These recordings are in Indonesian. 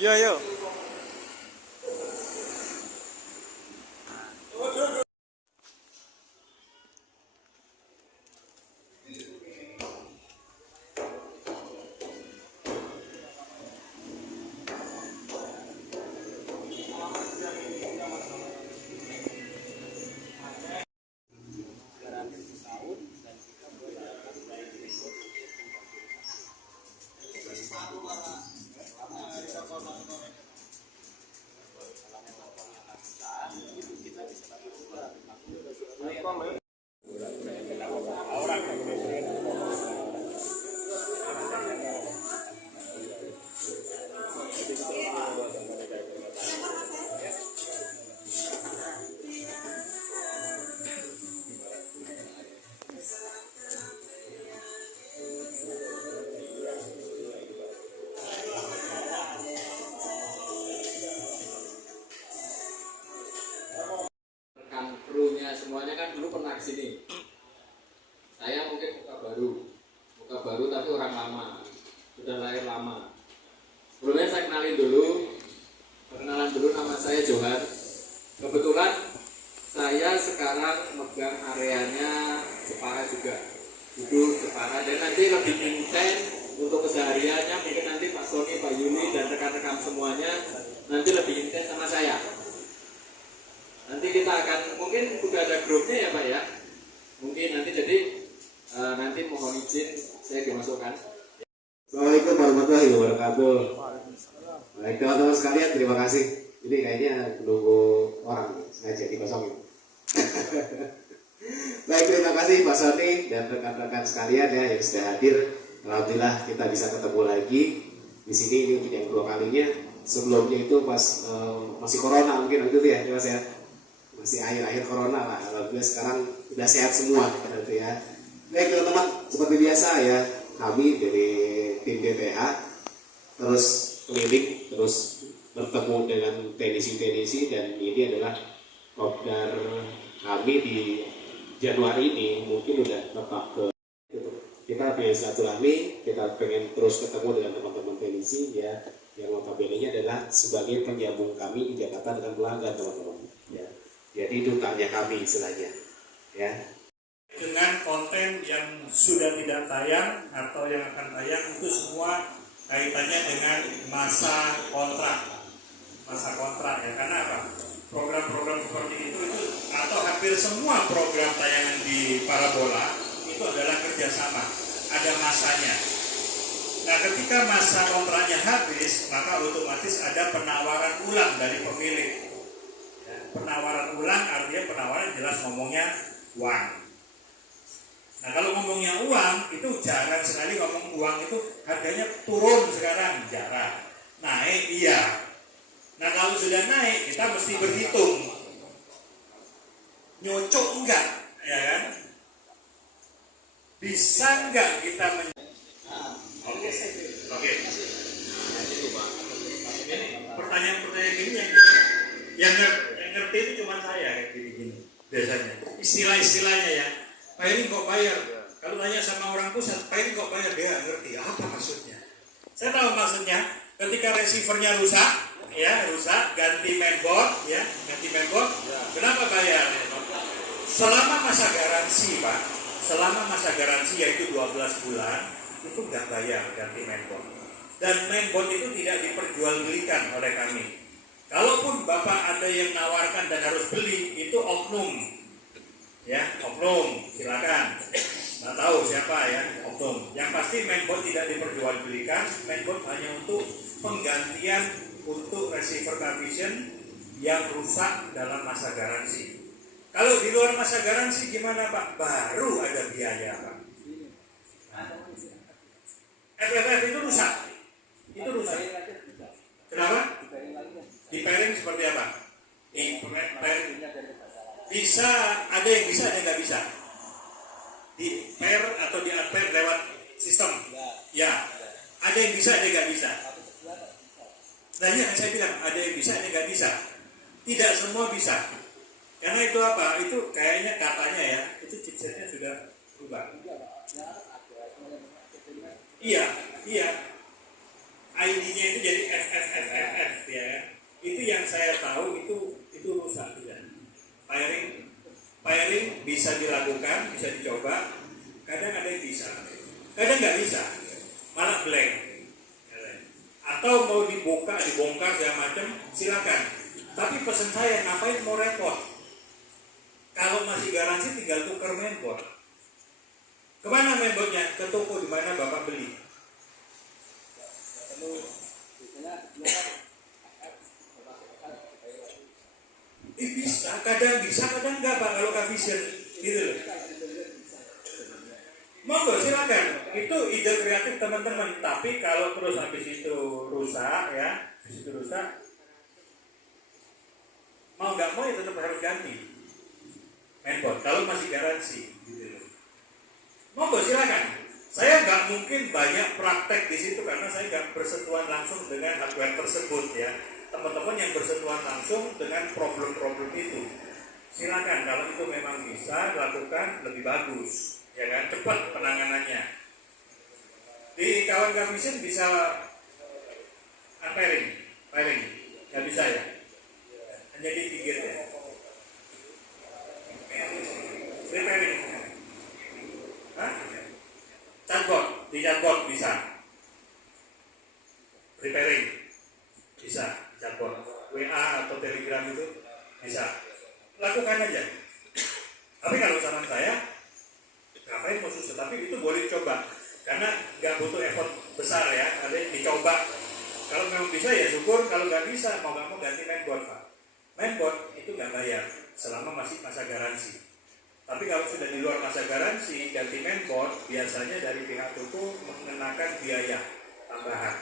Iya, yo. Krunya semuanya kan dulu pernah ke sini. Saya mungkin muka baru tapi orang lama, sudah lahir lama. Sebelumnya saya perkenalan dulu nama saya Johar. Kebetulan saya sekarang megang areanya Jepara juga, duduk Jepara, dan nanti lebih intens untuk kesehariannya mungkin nanti Pak Sony, Pak Yuni dan rekan-rekan semuanya nanti lebih intens sama saya. Nanti kita akan, mungkin sudah ada grupnya ya Pak ya. Mungkin nanti jadi nanti mohon izin saya dimasukkan. Assalamualaikum warahmatullahi wabarakatuh. Baik teman-teman sekalian, terima kasih. Ini kayaknya menunggu orang sengaja dikosongin. Baik, terima kasih Pak Sony dan rekan-rekan sekalian ya yang sudah hadir. Alhamdulillah kita bisa ketemu lagi di sini, ini untuk yang kedua kalinya. Sebelumnya itu pas masih corona mungkin waktu itu ya Mas ya. Masih akhir-akhir corona lah. Alhamdulillah sekarang udah sehat semua gitu ya. Baik teman-teman, seperti biasa ya, kami dari tim DPH terus keliling, terus bertemu dengan teknisi-teknisi, dan ini adalah kopdar kami di Januari ini mungkin udah tetap ke gitu. Kita pengen silaturahmi, kita pengen terus ketemu dengan teman-teman teknisi ya, yang notabene-nya adalah sebagai penyambung kami di Jakarta dengan pelanggan teman-teman ya. Jadi dutanya kami istilahnya ya. Dengan konten yang sudah tidak tayang atau yang akan tayang itu semua kaitannya dengan masa kontrak ya. Karena apa? Program-program seperti itu atau hampir semua program tayangan di Parabola itu adalah kerjasama, ada masanya. Nah, ketika masa kontraknya habis, maka otomatis ada penawaran ulang dari pemilik. Penawaran ulang artinya penawaran jelas ngomongnya uang. Nah, kalau ngomongnya uang itu jarang sekali ngomong uang, itu harganya turun sekarang, jarang. Naik iya. Nah, kalau sudah naik kita mesti berhitung. Nyocok enggak, ya kan? Bisa enggak kita Oke. Pertanyaan-pertanyaan gini yang ngerti itu cuma saya kayak gini biasanya. Istilah-istilahnya ya. Pak ini kok bayar? Kalau tanya sama orang pusat, Pak ini kok bayar? Dia ngerti apa maksudnya. Saya tahu maksudnya. Ketika receivernya rusak, ganti mainboard, kenapa bayar? Selama masa garansi, Pak. Selama masa garansi yaitu 12 bulan, itu nggak bayar ganti mainboard. Dan mainboard itu tidak diperjualbelikan oleh kami. Kalaupun Bapak ada yang nawarkan dan harus beli, itu oknum. Ya, oknum, silakan. Nggak tahu siapa ya, oknum. Yang pasti mainboard tidak diperjualbelikan, mainboard hanya untuk penggantian untuk receiver Navision yang rusak dalam masa garansi. Kalau di luar masa garansi gimana Pak? Baru ada biaya Pak. FFF itu rusak. Itu rusak. Kenapa? Di pairing seperti apa? Di pairing bisa, ada yang bisa, ada yang nggak bisa. Di pair atau di unpair lewat sistem. Ya, ada yang bisa, ada yang nggak bisa. Nah ini yang saya bilang, ada yang bisa, ada yang nggak bisa. Tidak semua bisa. Karena itu apa? Itu kayaknya katanya ya, itu chipsetnya sudah berubah. Iya. ID-nya itu jadi FFFFF. bisa dicoba, kadang ada yang bisa, kadang nggak bisa, malah blank. Atau mau dibuka, dibongkar segala macam, silakan. Tapi pesan saya, ngapain mau repot? Kalau masih garansi tinggal tukar mainboard. Kemana mainboardnya? Ke toko di mana Bapak beli. Bisa, kadang enggak Pak kalau vision gitu loh. Monggo silakan. Itu ide kreatif teman-teman. Tapi kalau terus habis itu rusak ya, mau nggak mau ya tetap harus ganti mainboard kalau masih garansi gitu loh. Monggo silakan. Saya nggak mungkin banyak praktek di situ karena saya nggak bersentuhan langsung dengan hardware tersebut ya. Teman-teman yang bersentuhan langsung dengan problem-problem itu, silakan kalau itu memang bisa lakukan lebih bagus, ya kan, cepat penanganannya. Di kawan Kavisen bisa unpairing, nggak bisa ya, hanya di tigit ya. Repairing, di chatbot bisa, repairing bisa. Chatbot, WA atau Telegram itu bisa, lakukan aja. Tapi kalau saran saya, ngapain mau susah? Tapi itu boleh dicoba, karena nggak butuh effort besar ya. Ada yang dicoba. Kalau memang bisa ya syukur. Kalau nggak bisa, mau nggak mau ganti mainboard Pak. Mainboard itu nggak bayar selama masih masa garansi. Tapi kalau sudah di luar masa garansi, ganti mainboard biasanya dari pihak toko mengenakan biaya tambahan.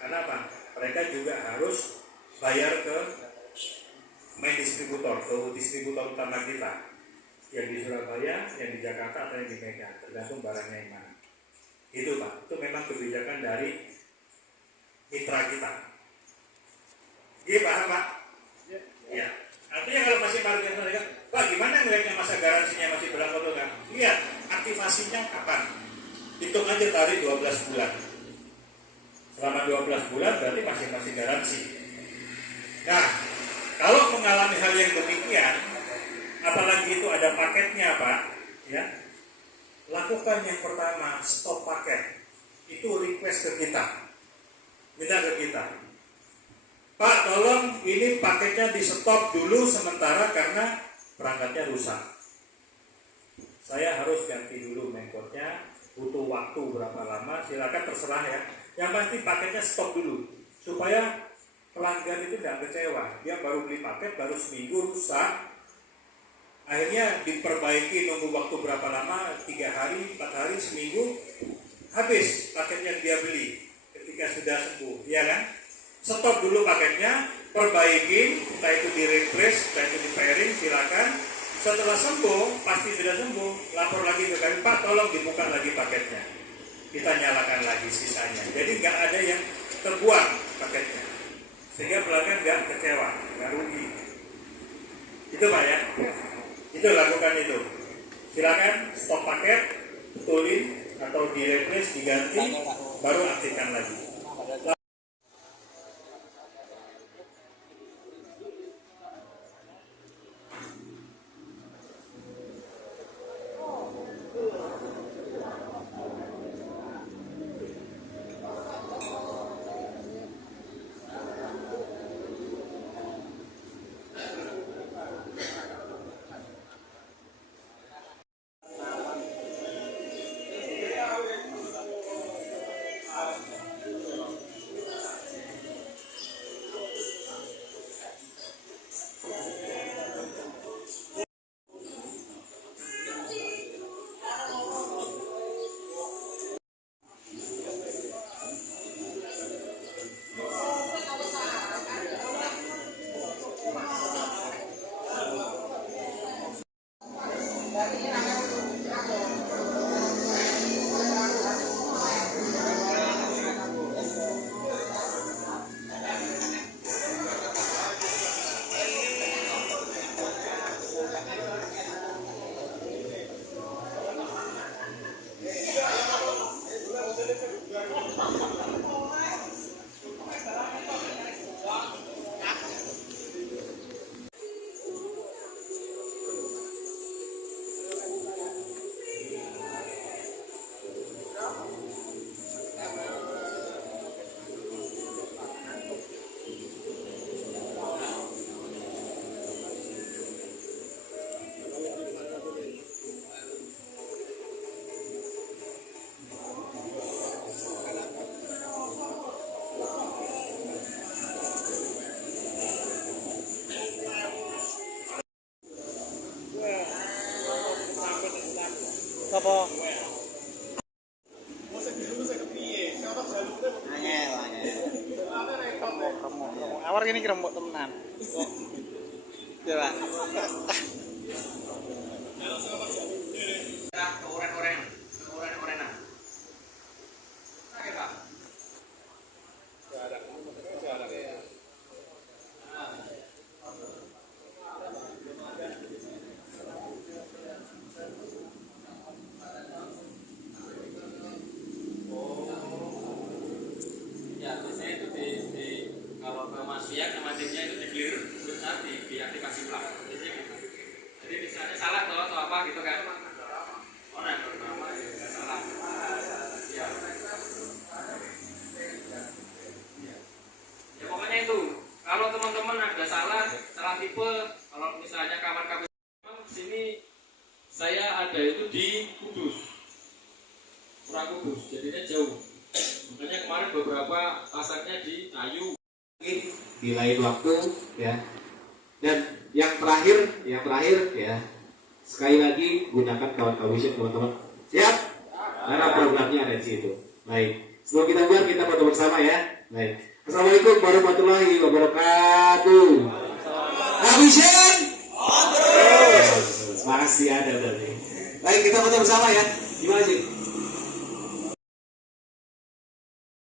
Karena apa? Mereka juga harus bayar ke main distributor, ke distributor utama kita yang di Surabaya, yang di Jakarta, atau yang di Medan, tergantung barangnya yang mana. Itu Pak, itu memang kebijakan dari mitra kita. Iya paham Pak? Ya. Artinya kalau masih parkir mereka, Pak gimana melihatnya masa garansinya masih berapa tuh kan? Lihat aktivasinya kapan? Hitung aja tarik 12 bulan. Selama 12 bulan berarti masih garansi. Nah, kalau mengalami hal yang demikian, apalagi itu ada paketnya Pak, ya, lakukan yang pertama, stop paket. Itu request ke kita, minta ke kita, Pak tolong ini paketnya di stop dulu sementara karena perangkatnya rusak. Saya harus ganti dulu mainboardnya, butuh waktu berapa lama, silakan terserah ya. Yang pasti paketnya stop dulu, supaya pelanggan itu tidak kecewa. Dia baru beli paket, baru seminggu rusak, akhirnya diperbaiki, nunggu waktu berapa lama, 3 hari, 4 hari, seminggu, habis paket yang dia beli ketika sudah sembuh, ya kan? Stop dulu paketnya, perbaiki, entah itu di replace, entah itu di pairing, silakan. Setelah sembuh, pasti sudah sembuh, lapor lagi ke kami, Pak tolong dibuka lagi paketnya, kita nyalakan lagi sisanya. Jadi nggak ada yang terbuang paketnya, sehingga pelanggan nggak kecewa, nggak rugi. Itu Pak ya, itu lakukan itu. Silakan stop paket, betulin atau di replace, diganti, baru aktifkan lagi. apa? Angel, angel. Remuk. Awar gini remuk temenan. Coba. Oren-orenan. Ya, biasanya itu kalau ke Mas Fiak sama timnya itu di-clear terus nanti diaktifasi ulang. Biasanya gitu. Jadi misalnya salah atau apa gitu kan. Orang nama ya salah. Ya. Ya pokoknya itu. Kalau teman-teman ada salah tipe, kalau misalnya kawan-kawan sini saya ada itu di Kudus. Kurang Kudus, jadinya jauh. Makanya kemarin beberapa pasarnya di Tayu. Di lain waktu ya. Dan yang terakhir ya, sekali lagi gunakan kawan vision teman-teman. Siap? Karena programnya ada di situ. Baik. Sebelum kita buat kita foto bersama ya. Baik. Assalamualaikum warahmatullahi wabarakatuh. Vision. Makasih ada berarti. Baik, kita foto bersama ya. Gimana sih?